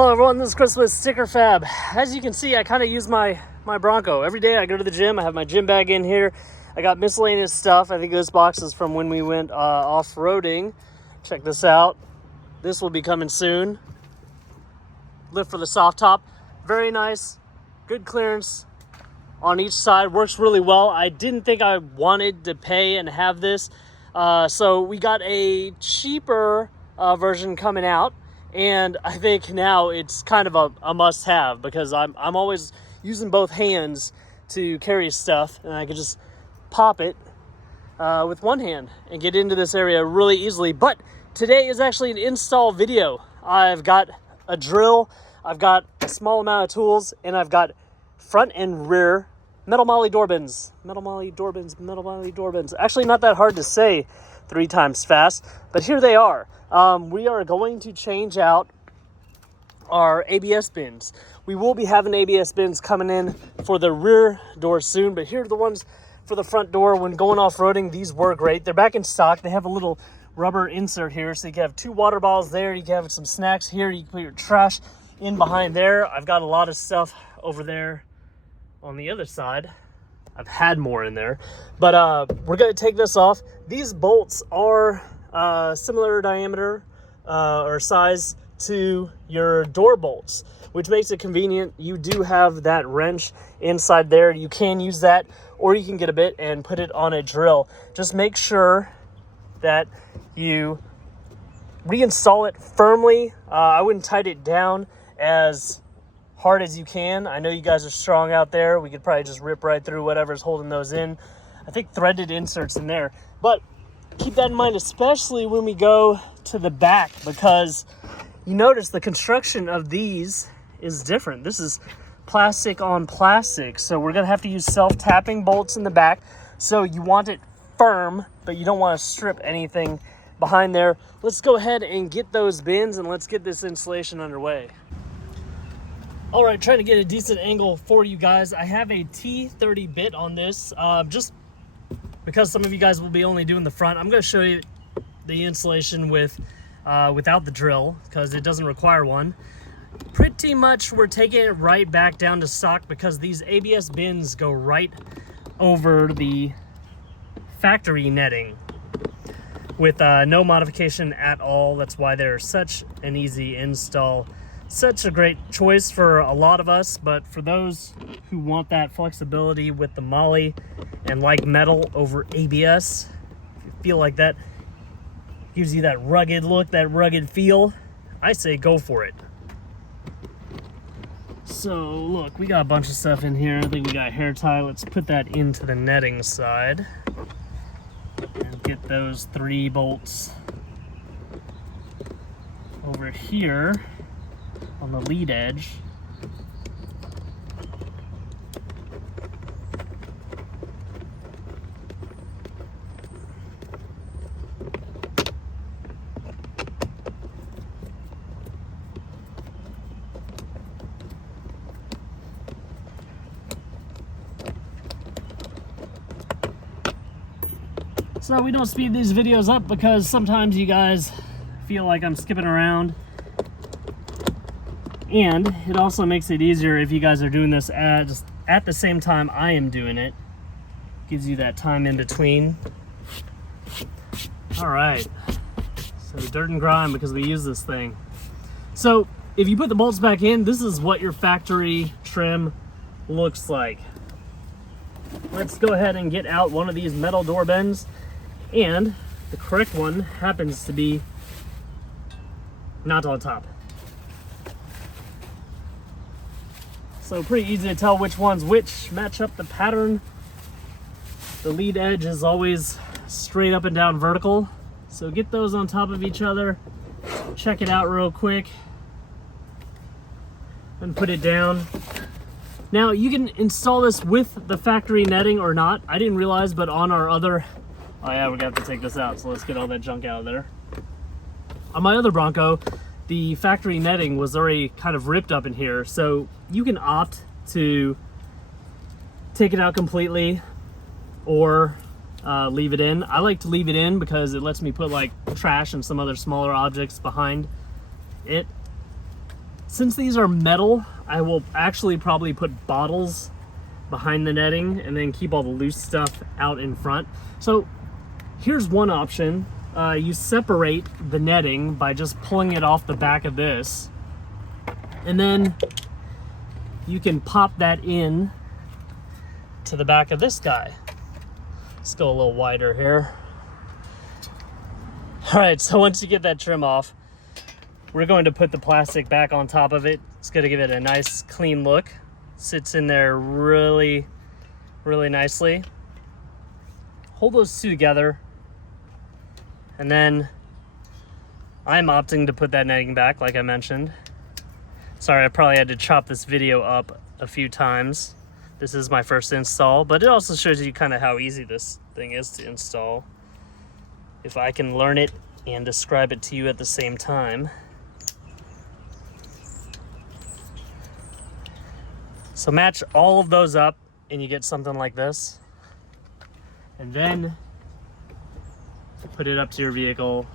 Hello everyone, this is Chris with Sticker Fab. As you can see, I kind of use my Bronco. Every day I go to the gym, I have my gym bag in here. I got miscellaneous stuff. I think this box is from when we went off-roading. Check this out. This will be coming soon. Lift for the soft top. Very nice, good clearance on each side. Works really well. I didn't think I wanted to pay and have this. So we got a cheaper version coming out. And I think now it's kind of a must-have because I'm always using both hands to carry stuff, and I can just pop it with one hand and get into this area really easily. But today is actually an install video. I've got a drill, I've got a small amount of tools, and I've got front and rear metal Molle door bins. Metal Molle door bins, metal Molle door bins. Actually, not that hard to say 3 times fast, but here they are. We are going to change out our ABS bins. We will be having ABS bins coming in for the rear door soon, but here are the ones for the front door. When going off-roading, these work great. They're back in stock. They have a little rubber insert here, so you can have 2 water bottles there. You can have some snacks here. You can put your trash in behind there. I've got a lot of stuff over there on the other side. I've had more in there, but we're going to take this off. These bolts are similar diameter or size to your door bolts, which makes it convenient. You do have that wrench inside there. You can use that, or you can get a bit and put it on a drill. Just make sure that you reinstall it firmly. I wouldn't tighten it down as hard as you can. I know you guys are strong out there. We could probably just rip right through whatever's holding those in. I think threaded inserts in there, but keep that in mind, especially when we go to the back, because you notice the construction of these is different. This is plastic on plastic, so we're gonna have to use self-tapping bolts in the back. So you want it firm, but you don't want to strip anything behind there. Let's go ahead and get those bins and let's get this installation underway. All right, trying to get a decent angle for you guys. I have a T30 bit on this, just because some of you guys will be only doing the front. I'm going to show you the installation without the drill because it doesn't require one. Pretty much we're taking it right back down to stock because these ABS bins go right over the factory netting with no modification at all. That's why they're such an easy install. Such a great choice for a lot of us, but for those who want that flexibility with the Molle and like metal over ABS, if you feel like that gives you that rugged look, that rugged feel, I say go for it. So look, we got a bunch of stuff in here. I think we got hair tie. Let's put that into the netting side and get those 3 bolts over here on the lead edge. So we don't speed these videos up because sometimes you guys feel like I'm skipping around. And it also makes it easier if you guys are doing this at the same time I am doing it. Gives you that time in between. All right, so dirt and grime because we use this thing. So if you put the bolts back in, this is what your factory trim looks like. Let's go ahead and get out one of these metal door bends, and the correct one happens to be not on top. So pretty easy to tell which one's which, match up the pattern. The lead edge is always straight up and down vertical. So get those on top of each other, check it out real quick, and put it down. Now you can install this with the factory netting or not. I didn't realize, but on our other, oh yeah, we're gonna have to take this out, so let's get all that junk out of there. On my other Bronco, the factory netting was already kind of ripped up in here, so you can opt to take it out completely or leave it in. I like to leave it in because it lets me put like trash and some other smaller objects behind it. Since these are metal, I will actually probably put bottles behind the netting and then keep all the loose stuff out in front. So here's one option. You separate the netting by just pulling it off the back of this, and then you can pop that in to the back of this guy. Let's go a little wider here. All right, so once you get that trim off, we're going to put the plastic back on top of it. It's going to give it a nice clean look. Sits in there really, really nicely. Hold those two together. And then I'm opting to put that netting back, like I mentioned. Sorry, I probably had to chop this video up a few times. This is my first install, but it also shows you kind of how easy this thing is to install, if I can learn it and describe it to you at the same time. So match all of those up and you get something like this. And then put it up to your vehicle,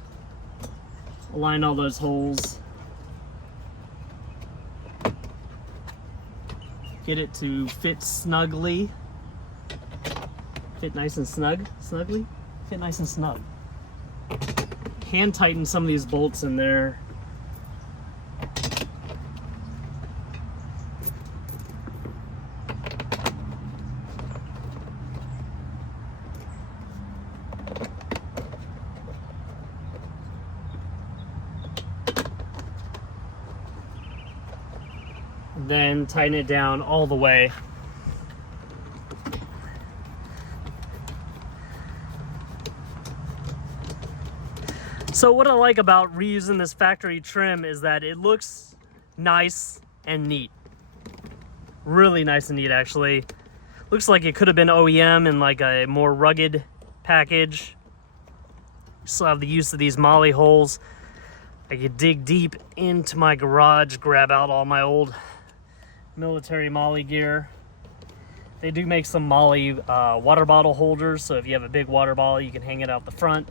align all those holes, get it to fit snugly, fit nice and snugly, fit nice and snug. Hand tighten some of these bolts in there. Then tighten it down all the way. So what I like about reusing this factory trim is that it looks nice and neat. Really nice and neat, actually. Looks like it could have been OEM in like a more rugged package. Still have the use of these Molle holes. I could dig deep into my garage, grab out all my old military Molle gear. They do make some Molle water bottle holders, so if you have a big water bottle, you can hang it out the front.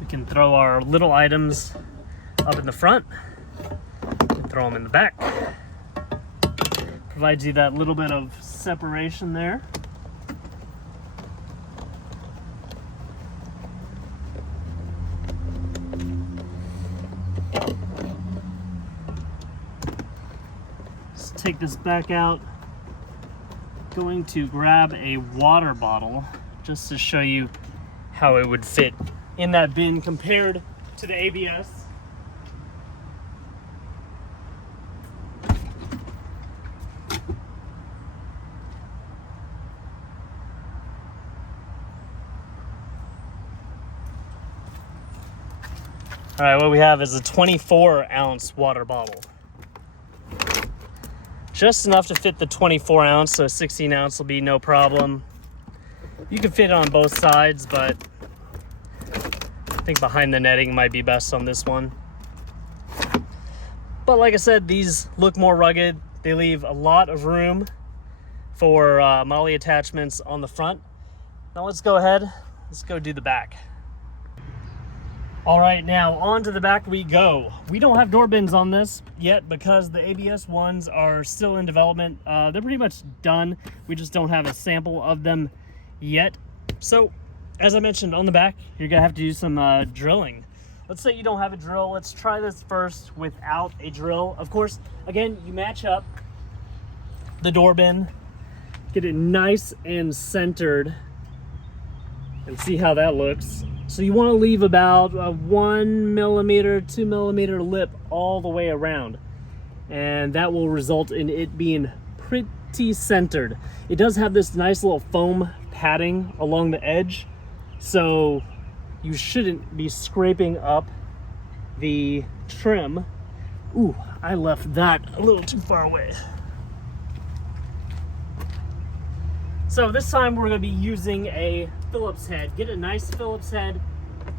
We can throw our little items up in the front and throw them in the back. Provides you that little bit of separation there. Let's take this back out. Going to grab a water bottle just to show you how it would fit in that bin compared to the ABS. All right, what we have is a 24-ounce water bottle. Just enough to fit the 24-ounce, so 16-ounce will be no problem. You can fit it on both sides, but I think behind the netting might be best on this one. But like I said, these look more rugged. They leave a lot of room for Molle attachments on the front. Now let's go ahead, let's go do the back. All right, now on to the back we go. We don't have door bins on this yet because the ABS ones are still in development. They're pretty much done. We just don't have a sample of them yet. So, as I mentioned, on the back, you're gonna have to do some drilling. Let's say you don't have a drill. Let's try this first without a drill. Of course, again, you match up the door bin, get it nice and centered, and see how that looks. So you want to leave about a 1 millimeter, 2 millimeter lip all the way around. And that will result in it being pretty centered. It does have this nice little foam padding along the edge, so you shouldn't be scraping up the trim. Ooh, I left that a little too far away. So this time we're going to be using a Phillips head. Get a nice Phillips head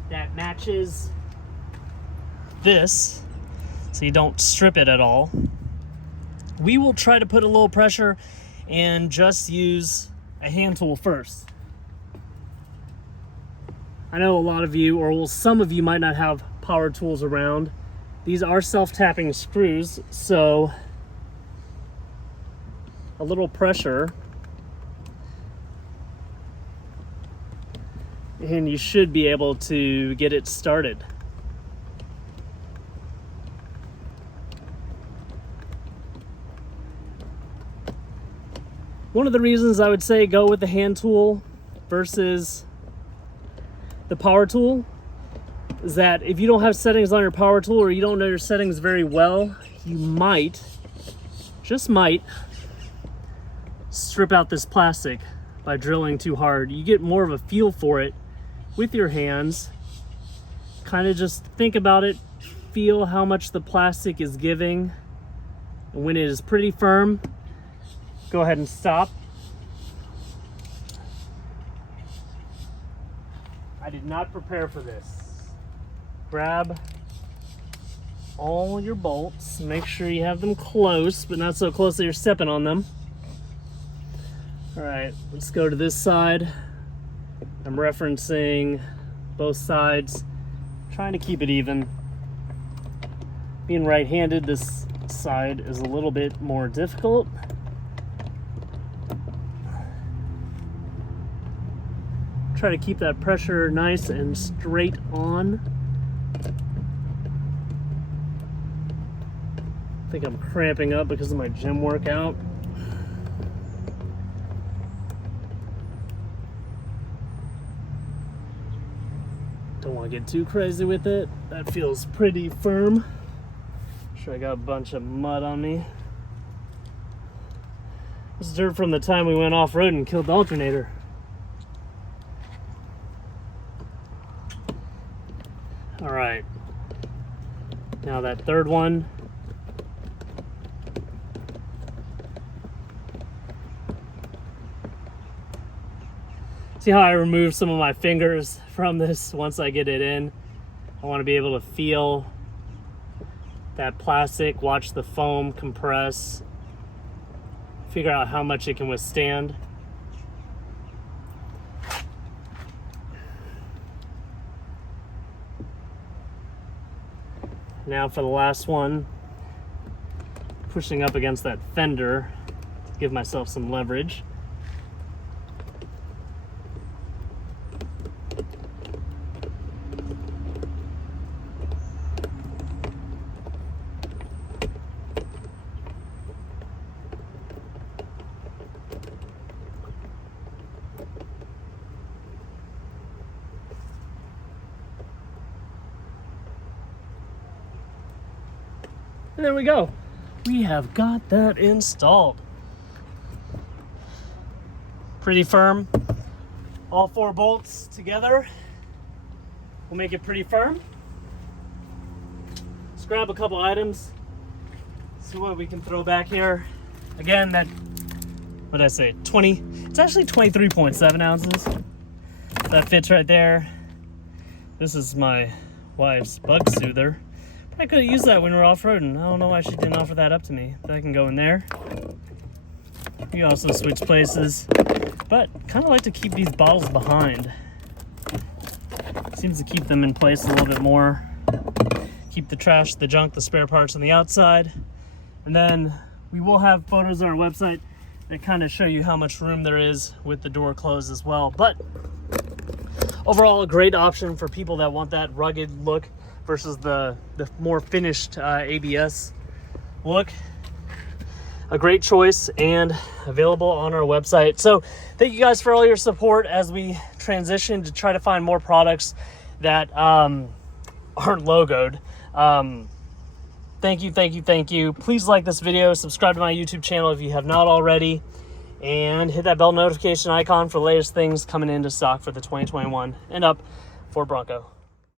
that matches this so you don't strip it at all. We will try to put a little pressure and just use a hand tool first. I know a lot of you, or well, some of you might not have power tools around. These are self-tapping screws, so a little pressure and you should be able to get it started. One of the reasons I would say go with the hand tool versus the power tool is that if you don't have settings on your power tool, or you don't know your settings very well, you might, just might, strip out this plastic by drilling too hard. You get more of a feel for it with your hands. Kind of just think about it, feel how much the plastic is giving, and when it is pretty firm, go ahead and stop. I did not prepare for this. Grab all your bolts, make sure you have them close, but not so close that you're stepping on them. All right, let's go to this side. I'm referencing both sides, trying to keep it even. Being right-handed, this side is a little bit more difficult. Try to keep that pressure nice and straight on. I think I'm cramping up because of my gym workout. Don't want to get too crazy with it. That feels pretty firm. Sure, I got a bunch of mud on me. This is dirt from the time we went off-road and killed the alternator. All right, now that third one. See how I remove some of my fingers from this once I get it in? I want to be able to feel that plastic, watch the foam compress, figure out how much it can withstand. Now for the last one, pushing up against that fender to give myself some leverage. And there we go. We have got that installed. Pretty firm. All 4 bolts together will make it pretty firm. Let's grab a couple items, see what we can throw back here. Again, that, what did I say, 20, it's actually 23.7 ounces. That fits right there. This is my wife's bug soother. I could have used that when we were off-roading. I don't know why she didn't offer that up to me. That can go in there. You also switch places, but kind of like to keep these bottles behind. Seems to keep them in place a little bit more. Keep the trash, the junk, the spare parts on the outside. And then we will have photos on our website that kind of show you how much room there is with the door closed as well. But overall, a great option for people that want that rugged look versus the more finished ABS look. A great choice and available on our website. So thank you guys for all your support as we transition to try to find more products that aren't logoed. Thank you. Please like this video, subscribe to my YouTube channel if you have not already, and hit that bell notification icon for the latest things coming into stock for the 2021 and up Ford Bronco.